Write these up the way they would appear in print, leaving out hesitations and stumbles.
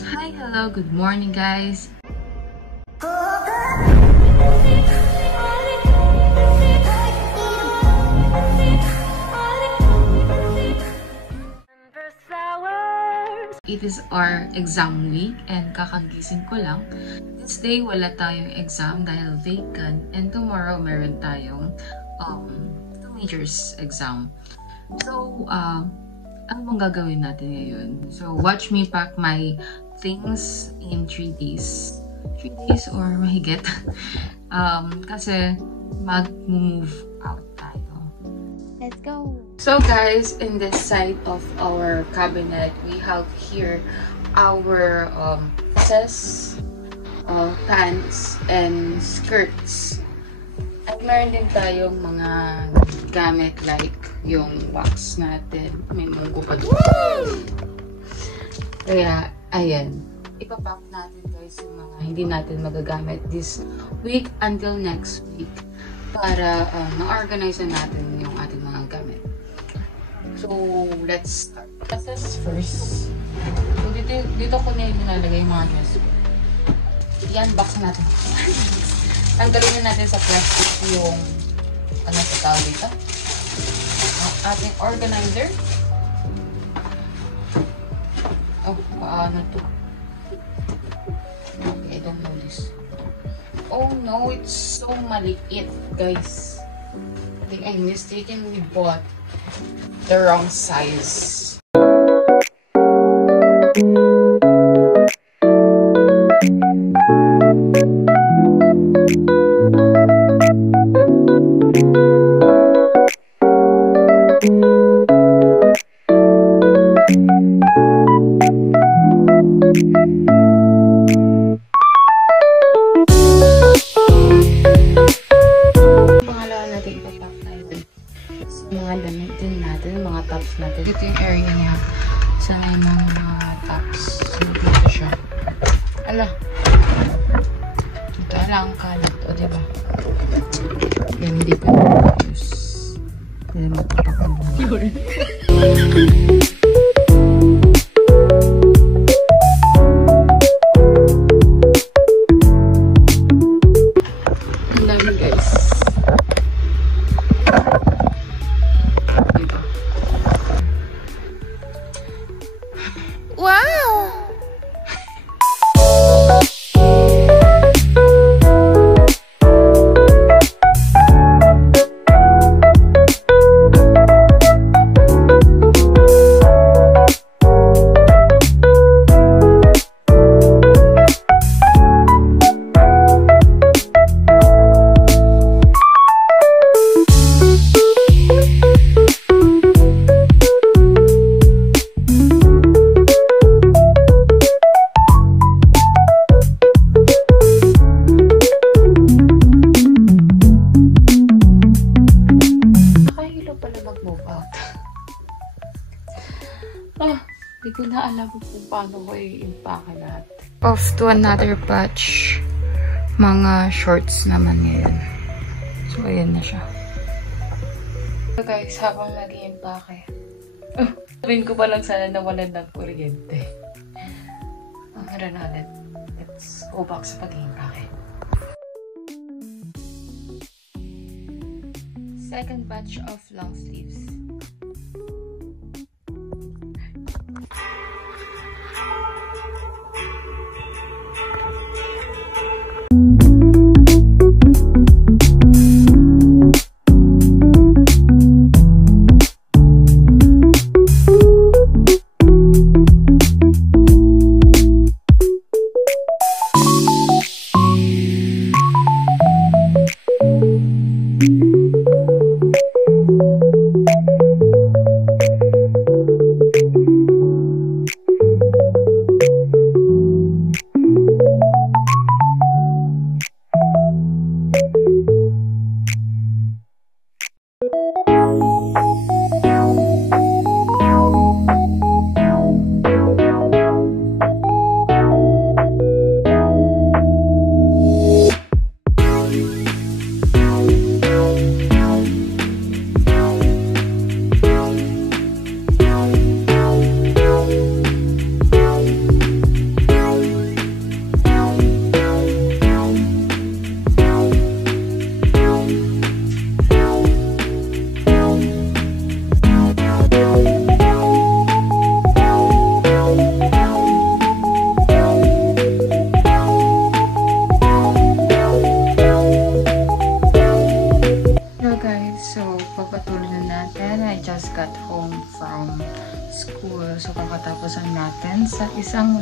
Hi, hello, good morning guys. It is our exam week and kakagising ko lang. This day wala tayong exam dahil vacant, and tomorrow meron tayong 2 majors exam. So, ano bang gagawin natin ngayon? So, watch me pack my things in 3 days. 3 days or mahigit. Kasi mag-move out tayo. Let's go! So guys, in this side of our cabinet, we have here our dresses, pants, and skirts. At meron din tayong mga gamit like yung wax natin. May munggo pa doon. Kaya, ayan. Ipapack natin guys yung mga hindi natin magagamit this week until next week para na-organize natin yung ating mga gamit. So, let's start. Dresses first. So, dito ko na yung nilalagay yung mga dress ko. I-unbox natin. Tanggalin na natin sa plastic yung ano sa tawag dito. Ang ating organizer. Oh, paano to? Okay, I don't know this. Oh no, it's so maliit, guys. I think I mistakenly bought the wrong size. Mga damit din natin, mga tops natin. Dito yung area niya sa may mga tops. Dito siya. Ala. Ito lang ang kalat. O, diba? Yan, hindi pa na-use. Dahil matapak na mga. Ang dami guys. Hindi ko na alam kung paano ko i-impake lahat. Off to another batch. Mga shorts naman ngayon. So, ayan na siya. So guys, habang nag-i-impake. Sabihin ko pa lang sana nawalan ng kuryente. Meron ulit. Let's go back sa pag-i-impake. Second batch of long sleeves.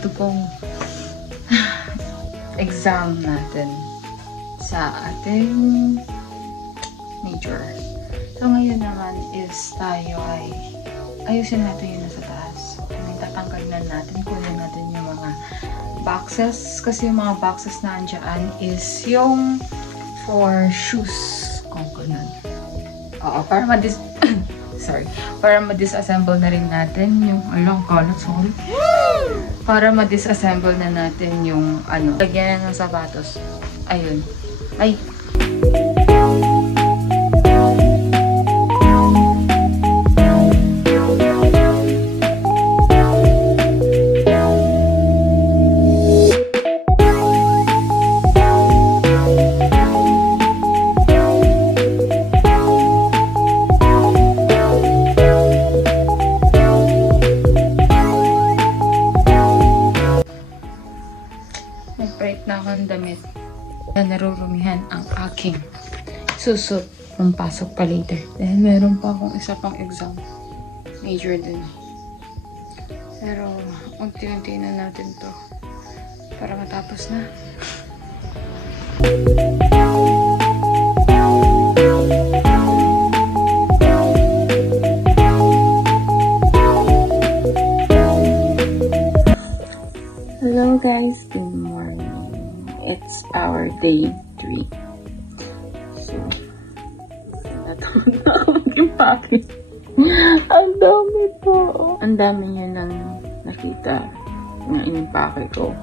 dugong exam natin sa ating major. So, ngayon naman is tayo ay ayusin natin yung nasa taas. Tatanggalin na natin, kunin natin yung mga boxes. Kasi yung mga boxes na andyan is yung for shoes. Kung ganun. Oo, para para ma-disassemble na rin natin yung, sorry. Para ma-disassemble na natin yung, lagyan ng sapatos. Ayun. Ay. Nag-break na akong damit na narurumihan ang aking susot kung pasok pa later. Dahil meron pa akong isa pang exam. Major din. Pero, unti-unti na natin to para matapos na. Hello guys, good morning. It's our day 3. So, natawag na ako mag-impake. Ang dami po. Ang dami nyo nang nakita na inimpake ko.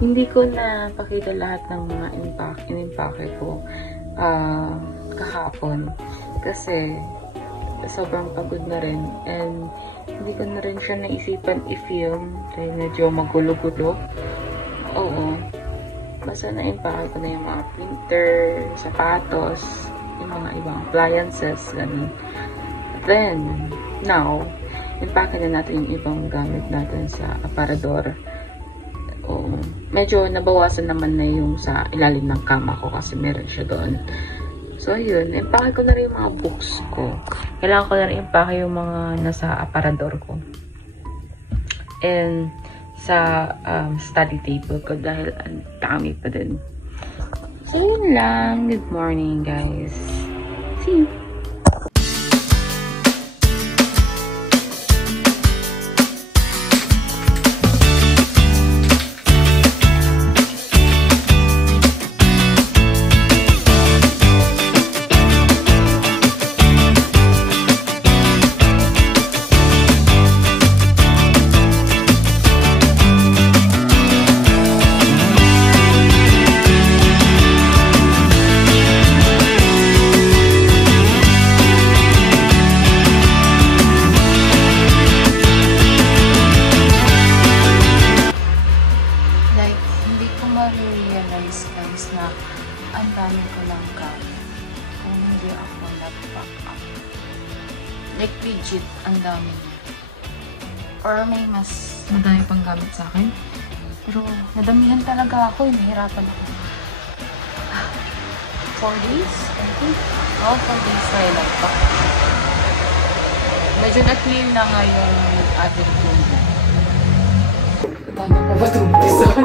Hindi ko na pakita lahat ng mga inimpake ko kahapon. Kasi sobrang pagod na rin. And hindi ko na rin siya naisipan i-film dahil medyo magulo-gulo. Oo. Basta na-impake ko na yung mga printer, sapatos, yung mga ibang appliances, ganun. Then, now, impake na natin yung ibang gamit natin sa aparador. Oo. Medyo nabawasan naman na yung sa ilalim ng kama ko kasi meron siya doon. So, yun. Impake ko na rin yung mga books ko. Kailangan ko na rin impake yung mga nasa aparador ko. And, sa study table ko dahil ang dami pa din. So, yun lang. Good morning, guys. See you! realize guys na ang dami ko lang gamit kung hindi ako nag-pack up. Like legit, ang dami. Or may mas madami pang gamit sa akin. Pero nadamihan talaga ako, nahirapan ako. 4 days, I think. Oh, 4 days na nag-pack. Medyo na-clean na nga yung ating room. Paano ko ba itong bisan?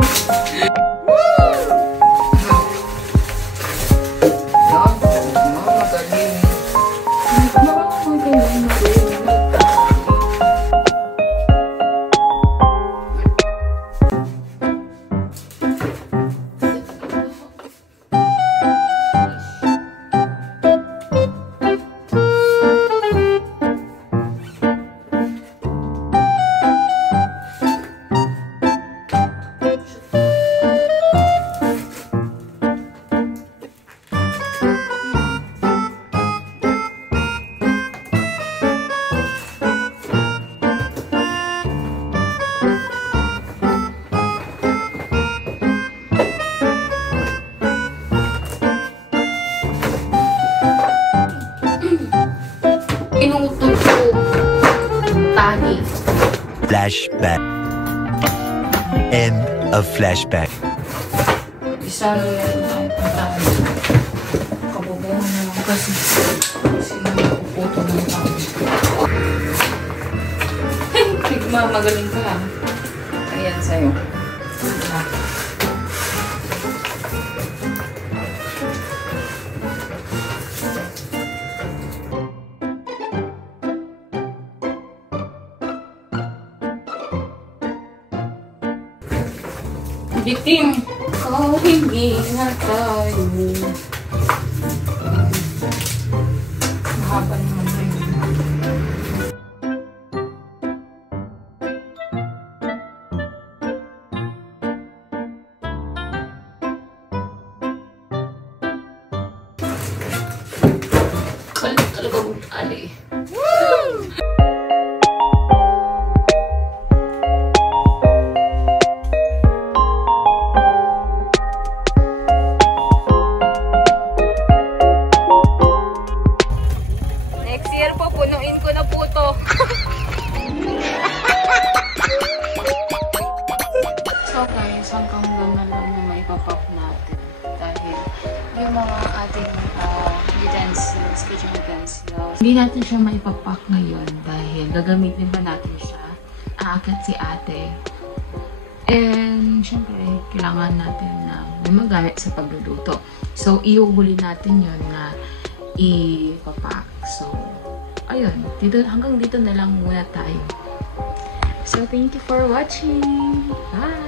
Inutol ko tani. Flashback. End of flashback. Isa na yan ay tani. Kabubuhan naman kasi sino yung puputo ng tani. Tigma, magaling ka. Ayan sa'yo. Bitim! Oh, hindi na tayo. Mahaba naman na yun. Kalit talaga butali. Next year po, punuin ko na po to. So guys, hanggang doon na lang yung maipapop natin. Dahil yung mga ating utensils, kitchen utensils, hindi natin siya maipapak ngayon dahil gagamitin pa natin siya. Aakyat si ate. And syempre, kailangan natin na magamit sa pagluluto. So, iuhuli natin yun na ipapak. So, ayun. Hanggang dito na lang muna tayo. So, thank you for watching. Bye!